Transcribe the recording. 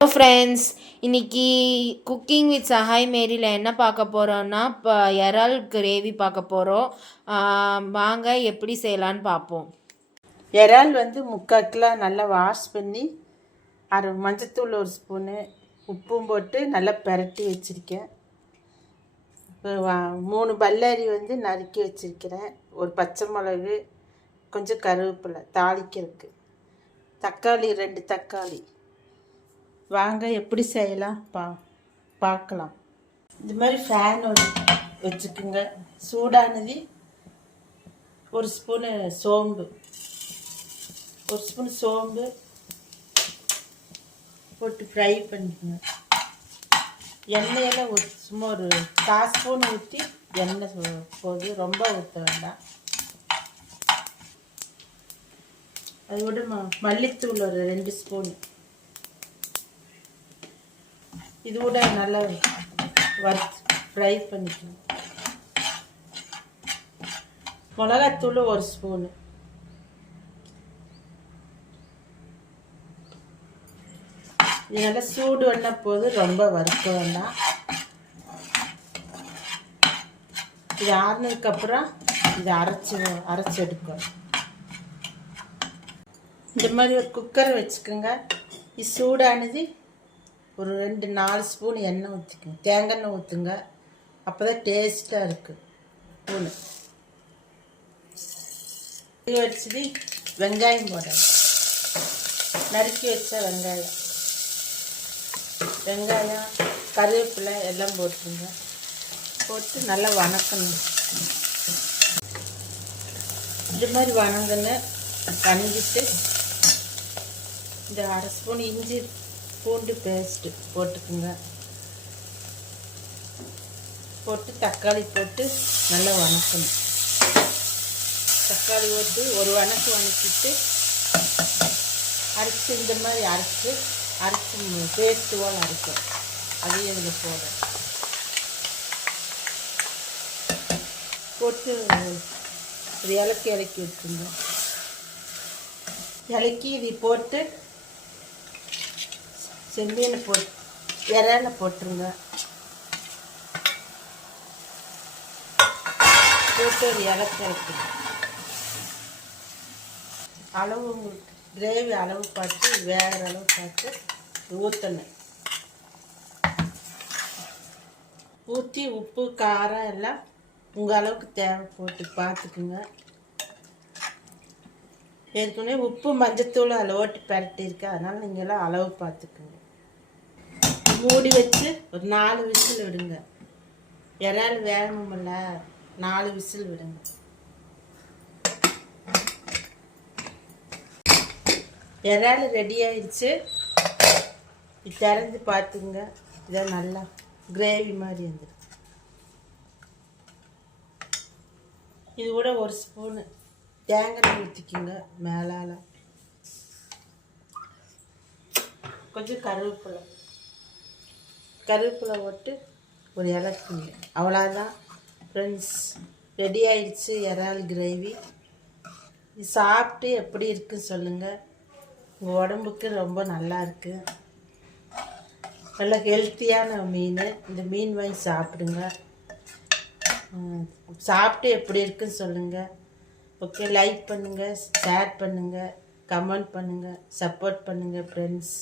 Hello friends, இன்னைக்கு cooking with Sahay மேரியில் என்ன பார்க்க போகிறோன்னா, இப்போ இறால் கிரேவி பார்க்க போகிறோம். வாங்க எப்படி செய்யலான்னு பார்ப்போம். இறால் முக்கால் கிலோ நல்லா வாஷ் பண்ணி மஞ்சத்தூள் ஒரு ஸ்பூனு உப்பும் போட்டு நல்லா பெரட்டி வச்சுருக்கேன். இப்போ 3 பல்லாரி நறுக்கி வச்சுருக்கிறேன். ஒரு பச்சை மிளகு, கொஞ்சம் கருவேப்பிலை தாளிக்கிறதுக்கு, தக்காளி 2 தக்காளி. வாங்க எப்படி செய்யலாம் பார்க்கலாம். இந்த மாதிரி ஃபேன் வச்சுக்குங்க. சூடானது ஒரு ஸ்பூனு சோம்பு போட்டு ஃப்ரை பண்ணிக்கோங்க. எண்ணெயில் சும்மா ஒரு 1/4 ஸ்பூன் ஊற்றி எண்ணெய் போது ரொம்ப ஊற்ற வேண்டாம். அதோட மல்லித்தூள் ஒரு 2 ஸ்பூன். இது கூட நல்லா ஃப்ரை பண்ணிக்கணும். மிளகாத்தூள் 1 ஸ்பூனு. இது நல்லா சூடு பண்ண போது ரொம்ப வறுக்க வேண்டாம். இது ஆறுனதுக்கப்புறம் இதை அரைச்சி எடுக்கணும். இந்த மாதிரி ஒரு குக்கரை வச்சுக்கோங்க. இது சூடானது ஒரு 2-4 ஸ்பூன் எண்ணெய் ஊற்றிக்குங்க. தேங்காய் எண்ணெய் ஊற்றுங்க, அப்போ தான் டேஸ்ட்டாக இருக்குது. ஸ்பூனு இது வச்சுட்டு வெங்காயம் போடணும். நறுக்கி வச்ச வெங்காயம் கருவேப்பிலை எல்லாம் போட்டுருங்க. போட்டு நல்லா வணக்கணும். இது மாதிரி வணங்கிட்டு இந்த 1/2 ஸ்பூன் இஞ்சி பூண்டு பேஸ்ட்டு போட்டுக்குங்க. போட்டு தக்காளி போட்டு நல்லா வணக்கணும். தக்காளி போட்டு ஒரு வணக்கிட்டு அரைச்சி இந்த மாதிரி அரைச்சி பேஸ்ட்டு போல் அரைக்கும். அதையும் இதில் போட்டு ஒரு இலக்கி வச்சுருங்க. இலக்கி இது போட்டு செம்மீனை இறால போட்டுருங்க. போட்டு ஒரு இலக்கி அளவு கிரேவி அளவு பார்த்து வேகிற அளவு பார்த்து ஊற்றணும். ஊற்றி உப்பு காரம் எல்லாம் உங்கள் அளவுக்கு தேவை போட்டு பார்த்துக்குங்க. ஏற்கனவே உப்பு மஞ்சத்தூள் அதில் ஓட்டி பரட்டியிருக்கு, அதனால் நீங்களாம் அளவு பார்த்துக்குங்க. மூடி வச்சு ஒரு 4 விசில் விடுங்க. இறால் வேகணுமில்ல, 4 விசில் விடுங்க. இறால் ரெடி ஆயிடுச்சு. திறந்து பார்த்துங்க. இதை நல்லா கிரேவி மாதிரி வந்துடும். இது கூட 1 ஸ்பூனு தேங்காய் ஊற்றிக்குங்க. மேலால் கொஞ்சம் கருவேப்பிலை போட்டு ஒரு இலக்குங்க. அவ்வளோதான் ஃப்ரெண்ட்ஸ், ரெடி ஆயிடுச்சு இறால் கிரேவி. இது சாப்பிட்டு எப்படி இருக்குன்னு சொல்லுங்கள். உங்கள் உடம்புக்கு ரொம்ப நல்லா இருக்குது. நல்ல ஹெல்த்தியான மீன். இந்த மீன் வாங்கி சாப்பிடுங்க. சாப்பிட்டு எப்படி இருக்குன்னு சொல்லுங்கள். ஓகே, லைக் பண்ணுங்கள், ஷேர் பண்ணுங்கள், கமெண்ட் பண்ணுங்கள், சப்போர்ட் பண்ணுங்கள் ஃப்ரெண்ட்ஸ்.